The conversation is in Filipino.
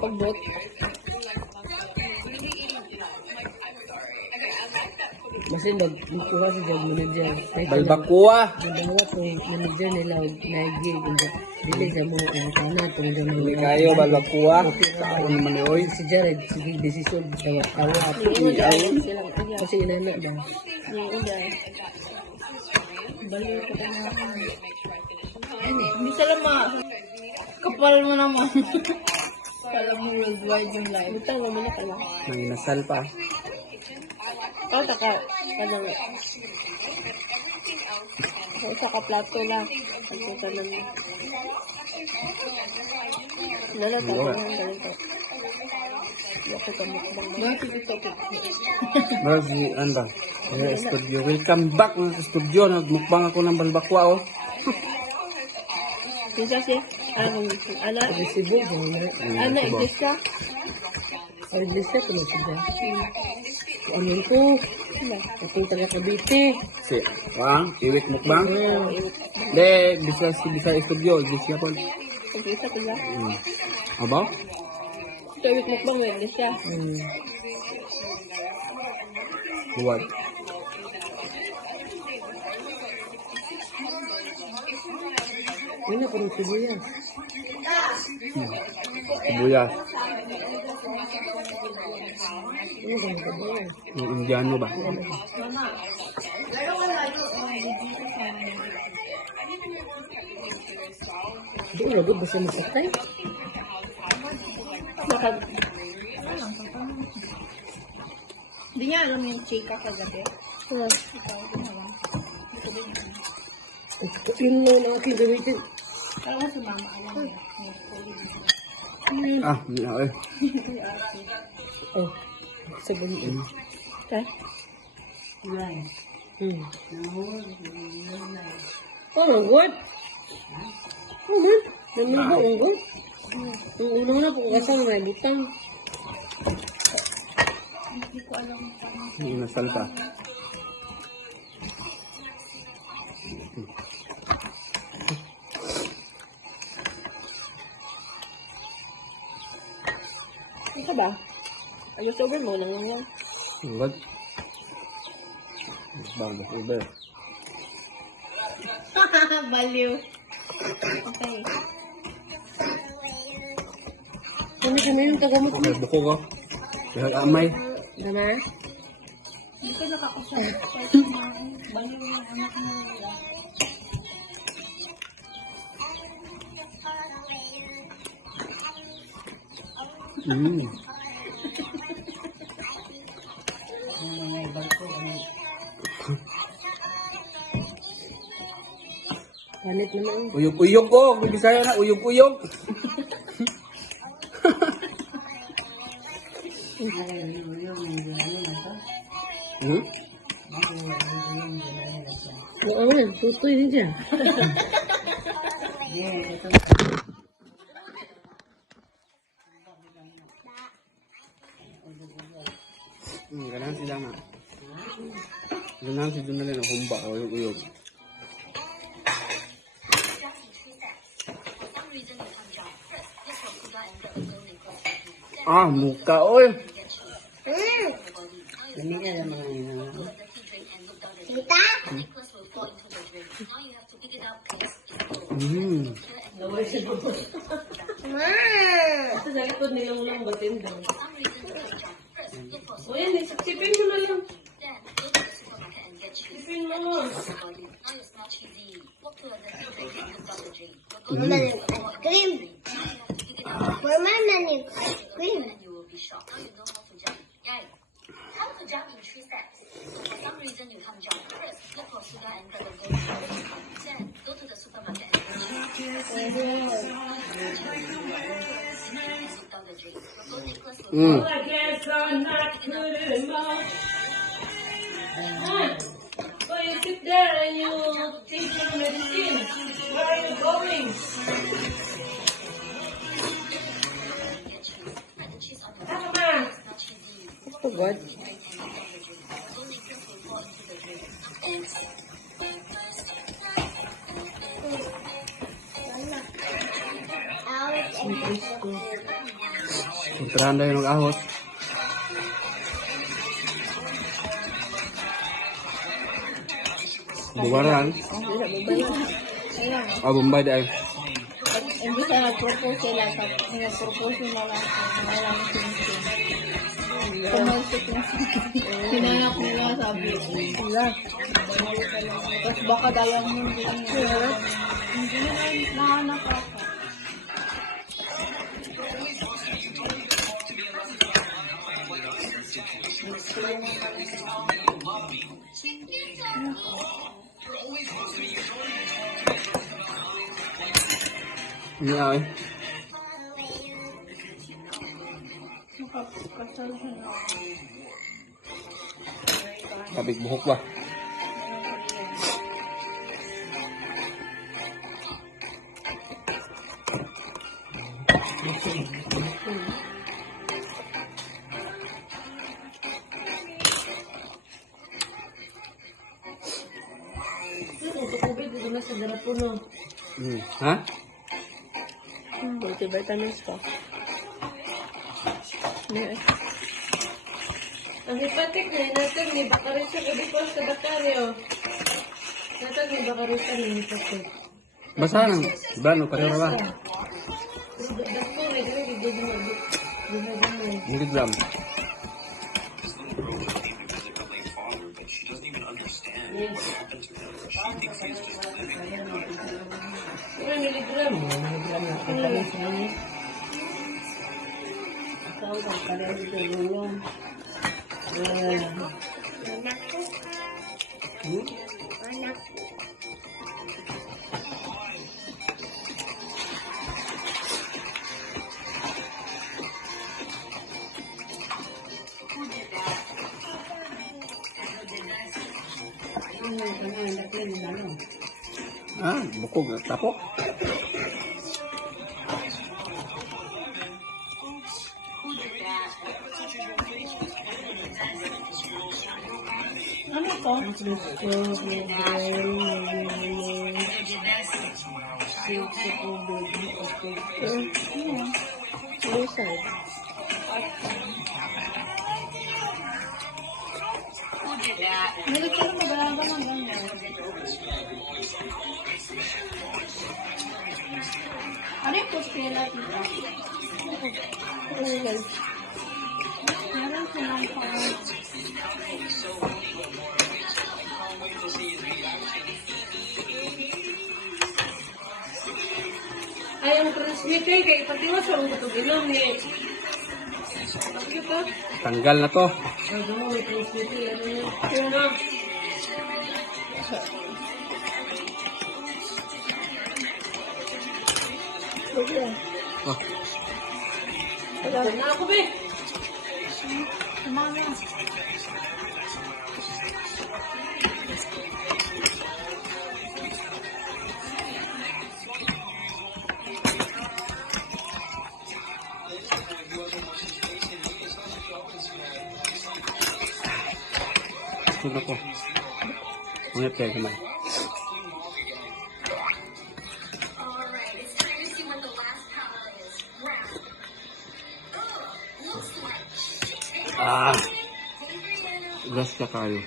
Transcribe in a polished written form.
pagbot. Masin magkuha sa jag manager. Balbakua. Madawat ko manager nila naigi dili sa mo ang kana tungod sa Hindi kayo balbakua. Ako naman ni Oy. si Jared sige desisyon tawa kasi inanak ba. Balik ko na. Hindi sila kapal mo naman. Kala mo worldwide yung life. Ito naman na kala. Nanginasal pa. Oh, taka. Kanang. Sa kaplato lang. Pagkita naman. Tayo ng ganito. Laki ka mukbang. Bakit ito? Bro, si ano ba? Studio. Welcome back sa studio. Nagmukbang ako ng balbakwa oh. Bisa siya? Ana? Resibo. Ana, iglis ka? Ay, bisa ko na siya. Ano ko? Itong taga Cavite. Si Wang, iwit mukbang. De, bisa studio. Iglesia po. Iglis ka lang. Aba? Tawit mukbang mo, iglis ka. Buwan. Wala pa rin sibuyas. Sibuyas. Ano ba yung kabaya? Yung Indiano ba? Di ko lagod ba siya masakay? Hindi niya alam yung chika kagabi. Yun lang ang aking gamitin. Parang sa mama alam niya. Ah, hindi ako eh. Oh, sa gamitin. Okay. Oh, my God. Oh, man. Nanubo ang God. Ang ulo na po kasama may butang. Hindi ko alam. Nanginasal pa. Ito ba? Ayos over mo lang yan. What? Bang, Uber. Baliw. Okay. Kami kami yung tagamot Okay, buko ko. Kaya amay. Ganar? Hindi ko nakakusap. Baliw yung anak mo. Palit naman. Uyog-uyog ko. Bisaya na, uyog-uyog. Hmm? Oo nga, tutoy din siya. Ganahan sila nga. Ganahan si Junalin ang humba o uyog-uyog. Ah, muka oy. Kami ka lang mga ina. Tita? Ito sa likod nila mo lang batin daw. O yan, sipin mo na lang. Sipin mo. Cream. Mama na ni cream. All I guess I'm not good enough. So you sit there and you take your medicine. Where are you going? Come on. Oh God. Kontrahan daw yung ahos. Buwaran. Ayan. Bombay dahil. At hindi siya nag-propose sila. Nag-propose nila lang. Walang sinsin. Pumalsik na sa hinanak nila sabi. Wala. Tapos baka dayang hindi nila. Hindi nila nahanap ako. Hindi ay. Kasal siya na. Kabig buhok ba? Tubig dito na sa darapuno. Ha? Multivitamins pa. Ang hipatik na natin ni Bakarisa gabi ko sa Bataryo. Natin ni Bakarisa ni hipatik. Basa nang. Bano, pareho ba? Dako na dito dito Miligram. Miligram. Miligram na. Kaya sa inyo. Ikaw ang kaya dito yun. Bukog na tapok. Ano to? Meron ka na mag-aaba ng ganyan. Ano yung pustila dito? Meron silang pang... Ay, ang transmitter kay patiwas sa mga tugilong ni. Bakit ito? Tanggal na to. Ay, doon may transmitter. Ano yun? Yun na. Oh. Wala na ako, be. Sumama. Ito na ko. Ungat kayo kamay. Gas ka kayo.